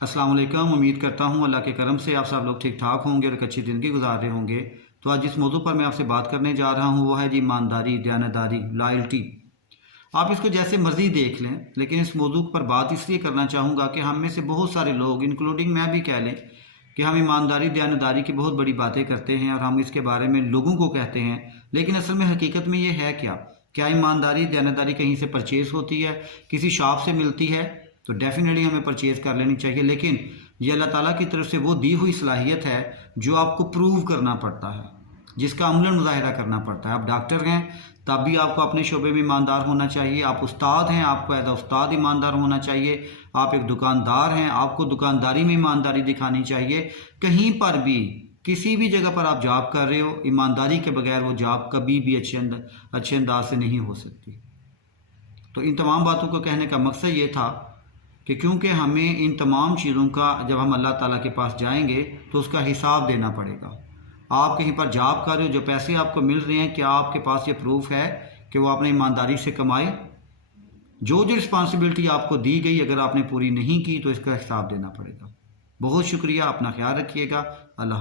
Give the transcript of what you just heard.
अस्सलाम वालेकुम। उम्मीद करता हूँ अल्लाह के करम से आप सब लोग ठीक ठाक होंगे और एक अच्छी ज़िंदगी गुजार रहे होंगे। तो आज जिस मौजू पर मैं आपसे बात करने जा रहा हूँ वो है जी ईमानदारी, दयानतदारी, लॉयल्टी। आप इसको जैसे मर्ज़ी देख लें, लेकिन इस मौजू पर बात इसलिए करना चाहूँगा कि हम में से बहुत सारे लोग, इंक्लूडिंग मैं भी कह लें, कि हम ईमानदारी दयानतदारी की बहुत बड़ी बातें करते हैं और हम इसके बारे में लोगों को कहते हैं, लेकिन असल में हकीकत में ये है क्या ईमानदारी दयानतदारी कहीं से परचेज़ होती है, किसी शॉप से मिलती है तो डेफिनेटली हमें परचेज़ कर लेनी चाहिए। लेकिन ये अल्लाह ताला की तरफ से वो दी हुई सलाहियत है जो आपको प्रूव करना पड़ता है, जिसका अमलन मुज़ाहिरा करना पड़ता है। आप डॉक्टर हैं तब भी आपको अपने शोबे में ईमानदार होना चाहिए। आप उस्ताद हैं, आपको एज अ उस्ताद ईमानदार होना चाहिए। आप एक दुकानदार हैं, आपको दुकानदारी में ईमानदारी दिखानी चाहिए। कहीं पर भी किसी भी जगह पर आप जॉब कर रहे हो, ईमानदारी के बगैर वो जॉब कभी भी अच्छे अंदाज से नहीं हो सकती। तो इन तमाम बातों को कहने का मकसद ये था कि क्योंकि हमें इन तमाम चीज़ों का जब हम अल्लाह ताला के पास जाएंगे तो उसका हिसाब देना पड़ेगा। आप कहीं पर जॉब कर रहे हो, जो पैसे आपको मिल रहे हैं, क्या आपके पास ये प्रूफ है कि वो आपने ईमानदारी से कमाए? जो रिस्पॉन्सिबिलिटी आपको दी गई अगर आपने पूरी नहीं की तो इसका हिसाब देना पड़ेगा। बहुत शुक्रिया, अपना ख्याल रखिएगा। अल्लाह।